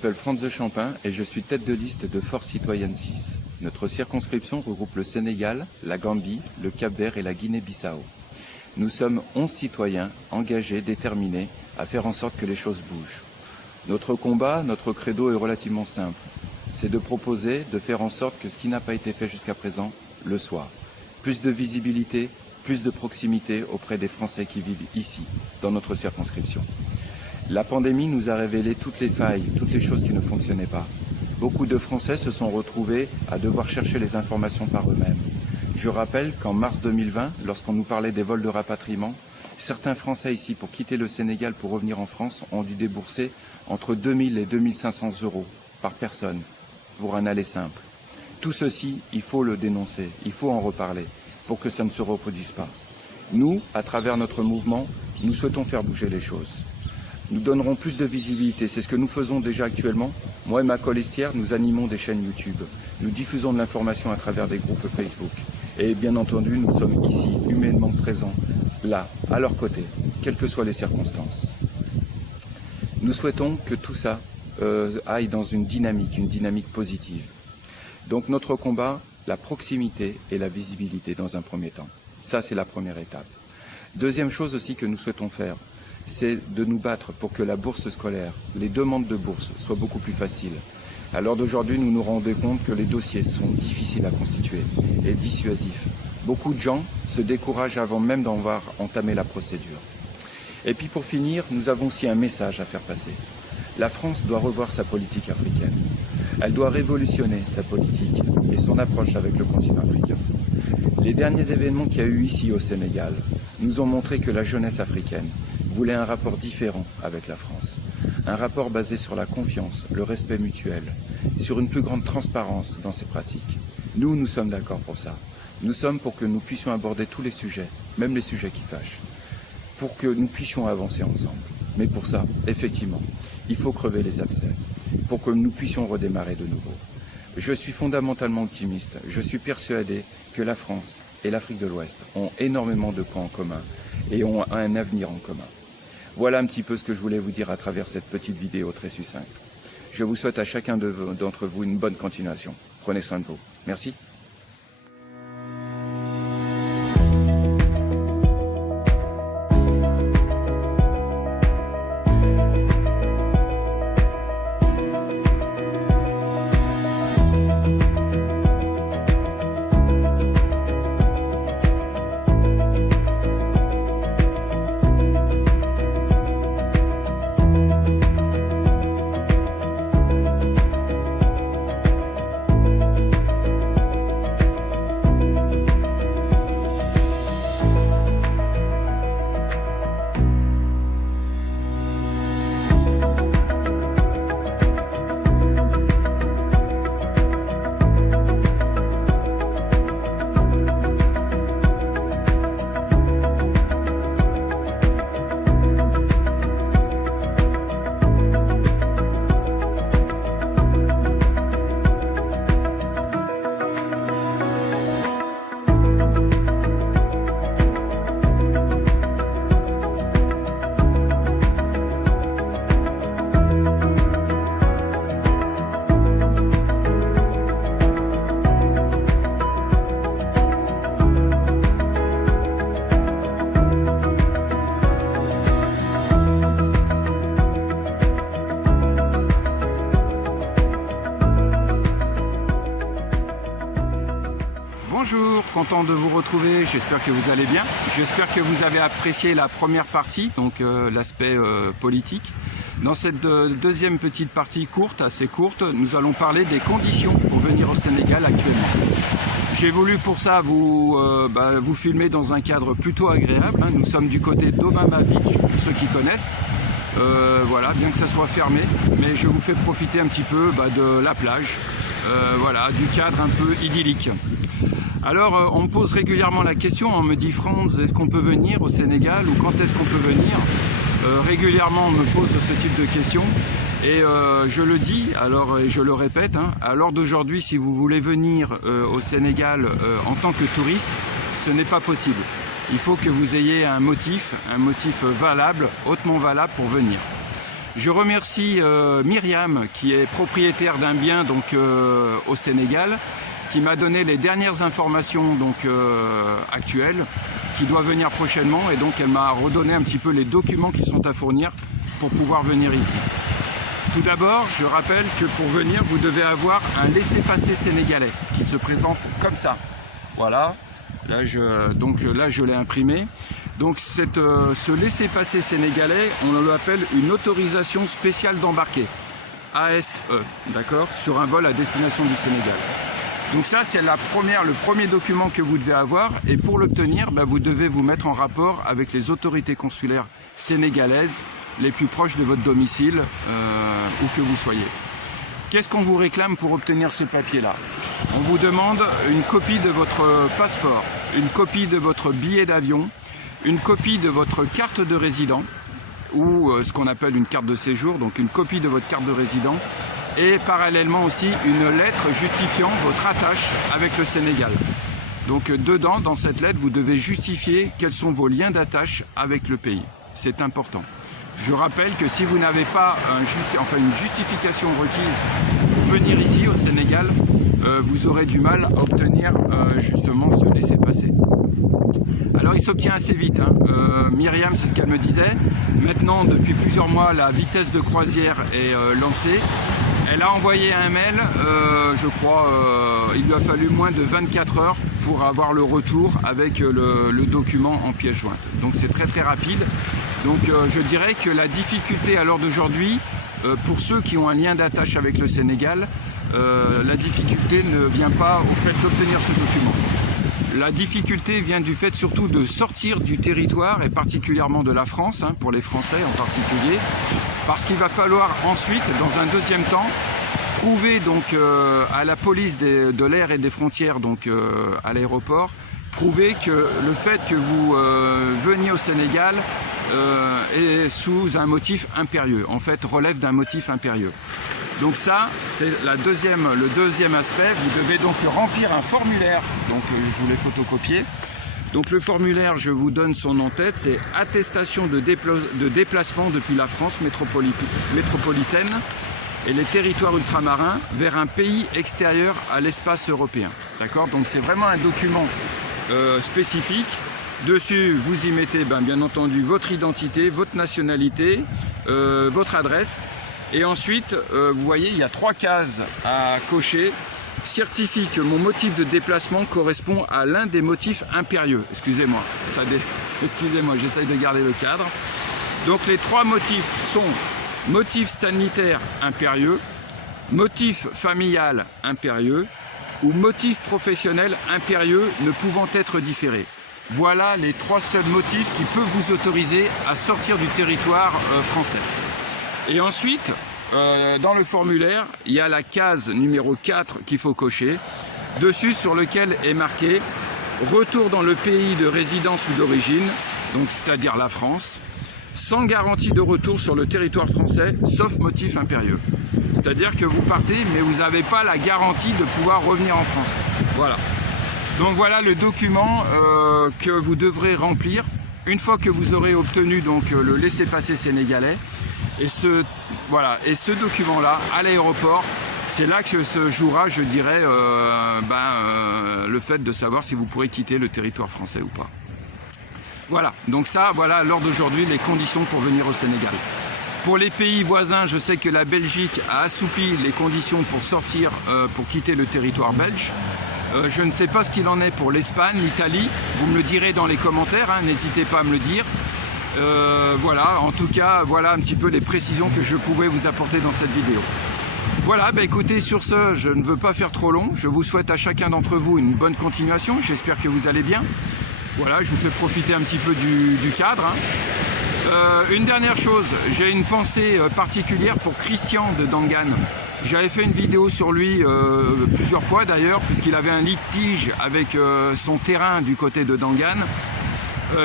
m'appelle Franz de Champin et je suis tête de liste de Force Citoyenne 6. Notre circonscription regroupe le Sénégal, la Gambie, le Cap-Vert et la Guinée-Bissau. Nous sommes 11 citoyens engagés, déterminés à faire en sorte que les choses bougent. Notre combat, notre credo est relativement simple. C'est de proposer, de faire en sorte que ce qui n'a pas été fait jusqu'à présent le soit. Plus de visibilité, plus de proximité auprès des Français qui vivent ici, dans notre circonscription. La pandémie nous a révélé toutes les failles, toutes les choses qui ne fonctionnaient pas. Beaucoup de Français se sont retrouvés à devoir chercher les informations par eux-mêmes. Je rappelle qu'en mars 2020, lorsqu'on nous parlait des vols de rapatriement, certains Français ici, pour quitter le Sénégal pour revenir en France, ont dû débourser entre 2 000 et 2 500 euros par personne pour un aller simple. Tout ceci, il faut le dénoncer, il faut en reparler pour que ça ne se reproduise pas. Nous, à travers notre mouvement, nous souhaitons faire bouger les choses. Nous donnerons plus de visibilité, c'est ce que nous faisons déjà actuellement. Moi et ma colistière, nous animons des chaînes YouTube. Nous diffusons de l'information à travers des groupes Facebook. Et bien entendu, nous sommes ici, humainement présents, là, à leur côté, quelles que soient les circonstances. Nous souhaitons que tout ça aille dans une dynamique positive. Donc notre combat, la proximité et la visibilité dans un premier temps. Ça, c'est la première étape. Deuxième chose aussi que nous souhaitons faire, c'est de nous battre pour que la bourse scolaire, les demandes de bourse soient beaucoup plus faciles. À l'heure d'aujourd'hui, nous nous rendons compte que les dossiers sont difficiles à constituer et dissuasifs. Beaucoup de gens se découragent avant même d'en voir entamer la procédure. Et puis pour finir, nous avons aussi un message à faire passer. La France doit revoir sa politique africaine. Elle doit révolutionner sa politique et son approche avec le continent africain. Les derniers événements qu'il y a eu ici au Sénégal nous ont montré que la jeunesse africaine voulait un rapport différent avec la France. Un rapport basé sur la confiance, le respect mutuel, sur une plus grande transparence dans ses pratiques. Nous sommes d'accord pour ça. Nous sommes pour que nous puissions aborder tous les sujets, même les sujets qui fâchent, pour que nous puissions avancer ensemble. Mais pour ça, effectivement, il faut crever les abcès, pour que nous puissions redémarrer de nouveau. Je suis fondamentalement optimiste. Je suis persuadé que la France et l'Afrique de l'Ouest ont énormément de points en commun et ont un avenir en commun. Voilà un petit peu ce que je voulais vous dire à travers cette petite vidéo très succincte. Je vous souhaite à chacun d'entre vous une bonne continuation. Prenez soin de vous. Merci. Bonjour, content de vous retrouver, j'espère que vous allez bien. J'espère que vous avez apprécié la première partie, donc l'aspect politique. Dans cette deuxième petite partie courte, assez courte, nous allons parler des conditions pour venir au Sénégal actuellement. J'ai voulu pour ça vous filmer dans un cadre plutôt agréable. Nous sommes du côté d'Obama Beach, pour ceux qui connaissent. Voilà, bien que ça soit fermé, mais je vous fais profiter un petit peu de la plage, voilà, du cadre un peu idyllique. Alors, on me pose régulièrement la question, on me dit « Franz, est-ce qu'on peut venir au Sénégal ou quand est-ce qu'on peut venir ?» Régulièrement, on me pose ce type de questions et je le dis, alors je le répète, à l'heure d'aujourd'hui, si vous voulez venir au Sénégal en tant que touriste, ce n'est pas possible. Il faut que vous ayez un motif valable, hautement valable pour venir. Je remercie Myriam, qui est propriétaire d'un bien donc, au Sénégal, qui m'a donné les dernières informations donc, actuelles, qui doit venir prochainement, et donc elle m'a redonné un petit peu les documents qui sont à fournir pour pouvoir venir ici. Tout d'abord, je rappelle que pour venir, vous devez avoir un laissez-passer sénégalais qui se présente comme ça. Voilà, là je l'ai imprimé. Donc ce laissez-passer sénégalais, on l'appelle une autorisation spéciale d'embarquer, ASE, d'accord, sur un vol à destination du Sénégal. Donc ça, c'est le premier document que vous devez avoir, et pour l'obtenir, vous devez vous mettre en rapport avec les autorités consulaires sénégalaises les plus proches de votre domicile, où que vous soyez. Qu'est-ce qu'on vous réclame pour obtenir ce papier-là? On vous demande une copie de votre passeport, une copie de votre billet d'avion, une copie de votre carte de résident, ou ce qu'on appelle une carte de séjour, donc une copie de votre carte de résident, et parallèlement aussi une lettre justifiant votre attache avec le Sénégal. Donc dedans, dans cette lettre, vous devez justifier quels sont vos liens d'attache avec le pays. C'est important. Je rappelle que si vous n'avez pas une justification requise pour venir ici au Sénégal, vous aurez du mal à obtenir justement ce laissez-passer. Alors il s'obtient assez vite, hein. Myriam, c'est ce qu'elle me disait. Maintenant, depuis plusieurs mois, la vitesse de croisière est lancée. Elle a envoyé un mail, je crois, il lui a fallu moins de 24 heures pour avoir le retour avec le document en pièce jointe. Donc c'est très très rapide. Donc je dirais que la difficulté à l'heure d'aujourd'hui, pour ceux qui ont un lien d'attache avec le Sénégal, la difficulté ne vient pas au fait d'obtenir ce document. La difficulté vient du fait surtout de sortir du territoire, et particulièrement de la France, hein, pour les Français en particulier, parce qu'il va falloir ensuite, dans un deuxième temps, prouver donc à la police de l'air et des frontières, donc à l'aéroport, prouver que le fait que vous veniez au Sénégal est sous un motif impérieux, en fait relève d'un motif impérieux. Donc ça, c'est le deuxième aspect. Vous devez donc remplir un formulaire, donc je vous l'ai photocopié. Donc le formulaire, je vous donne son en-tête, c'est attestation de déplacement depuis la France métropolitaine et les territoires ultramarins vers un pays extérieur à l'espace européen. D'accord? Donc c'est vraiment un document spécifique. Dessus, vous y mettez bien entendu votre identité, votre nationalité, votre adresse. Et ensuite, vous voyez, il y a 3 cases à cocher. Certifie que mon motif de déplacement correspond à l'un des motifs impérieux. Excusez-moi, j'essaye de garder le cadre. Donc les 3 motifs sont motif sanitaire impérieux, motif familial impérieux ou motif professionnel impérieux ne pouvant être différé. Voilà les 3 seuls motifs qui peuvent vous autoriser à sortir du territoire français. Et ensuite, dans le formulaire, il y a la case numéro 4 qu'il faut cocher, dessus sur lequel est marqué « Retour dans le pays de résidence ou d'origine », donc c'est-à-dire la France, sans garantie de retour sur le territoire français, sauf motif impérieux. C'est-à-dire que vous partez, mais vous n'avez pas la garantie de pouvoir revenir en France. Voilà. Donc voilà le document que vous devrez remplir une fois que vous aurez obtenu donc, le laissez-passer sénégalais. Et ce document-là, à l'aéroport, c'est là que se jouera, je dirais, le fait de savoir si vous pourrez quitter le territoire français ou pas. Voilà, donc ça, voilà à l'heure d'aujourd'hui les conditions pour venir au Sénégal. Pour les pays voisins, je sais que la Belgique a assoupli les conditions pour sortir, pour quitter le territoire belge. Je ne sais pas ce qu'il en est pour l'Espagne, l'Italie. Vous me le direz dans les commentaires, hein, n'hésitez pas à me le dire. Voilà, en tout cas, voilà un petit peu les précisions que je pouvais vous apporter dans cette vidéo. Voilà, écoutez, sur ce, je ne veux pas faire trop long. Je vous souhaite à chacun d'entre vous une bonne continuation. J'espère que vous allez bien. Voilà, je vous fais profiter un petit peu du cadre. Hein. Une dernière chose, j'ai une pensée particulière pour Christian de Dangan. J'avais fait une vidéo sur lui plusieurs fois d'ailleurs, puisqu'il avait un litige avec son terrain du côté de Dangan.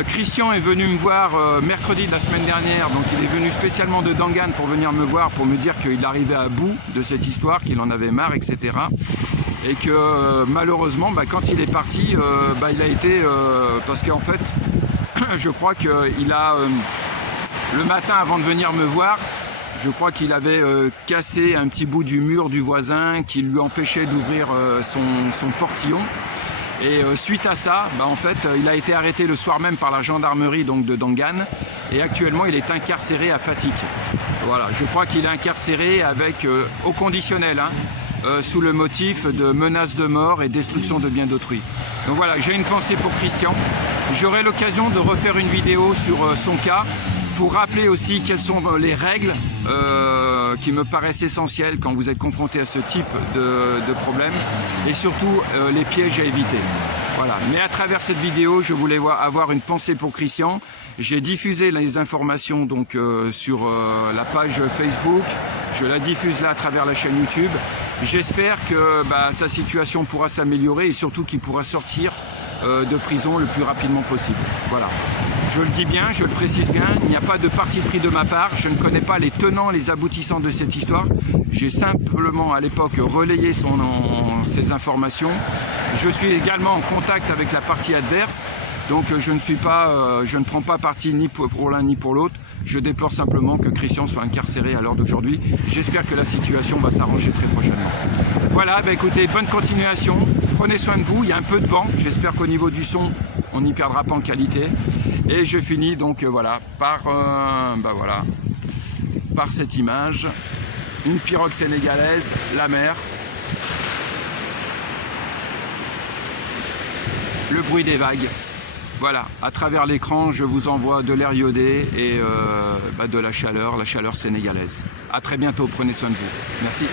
Christian est venu me voir mercredi de la semaine dernière, donc il est venu spécialement de Dangan pour venir me voir, pour me dire qu'il arrivait à bout de cette histoire, qu'il en avait marre, etc. Et que malheureusement, quand il est parti, il a été... parce qu'en fait, je crois qu'il a... le matin avant de venir me voir, Je crois qu'il avait cassé un petit bout du mur du voisin qui lui empêchait d'ouvrir son portillon. Et suite à ça, en fait, il a été arrêté le soir même par la gendarmerie donc, de Dangan. Et actuellement, il est incarcéré à Fatick. Voilà, je crois qu'il est incarcéré avec au conditionnel, sous le motif de menace de mort et destruction de biens d'autrui. Donc voilà, j'ai une pensée pour Christian. J'aurai l'occasion de refaire une vidéo sur son cas pour rappeler aussi quelles sont les règles qui me paraissent essentielles quand vous êtes confronté à ce type de problème et surtout les pièges à éviter. Voilà. Mais à travers cette vidéo, je voulais avoir une pensée pour Christian. J'ai diffusé les informations donc, sur la page Facebook. Je la diffuse là à travers la chaîne YouTube. J'espère que sa situation pourra s'améliorer et surtout qu'il pourra sortir de prison le plus rapidement possible. Voilà. Je le dis bien, je le précise bien, il n'y a pas de parti pris de ma part. Je ne connais pas les tenants, les aboutissants de cette histoire. J'ai simplement à l'époque relayé ces informations. Je suis également en contact avec la partie adverse. Donc je ne prends pas parti ni pour l'un ni pour l'autre. Je déplore simplement que Christian soit incarcéré à l'heure d'aujourd'hui. J'espère que la situation va s'arranger très prochainement. Voilà, écoutez, bonne continuation. Prenez soin de vous, il y a un peu de vent. J'espère qu'au niveau du son, on n'y perdra pas en qualité. Et je finis donc voilà, par cette image. Une pirogue sénégalaise, la mer. Le bruit des vagues. Voilà, à travers l'écran, je vous envoie de l'air iodé et de la chaleur sénégalaise. À très bientôt, prenez soin de vous. Merci.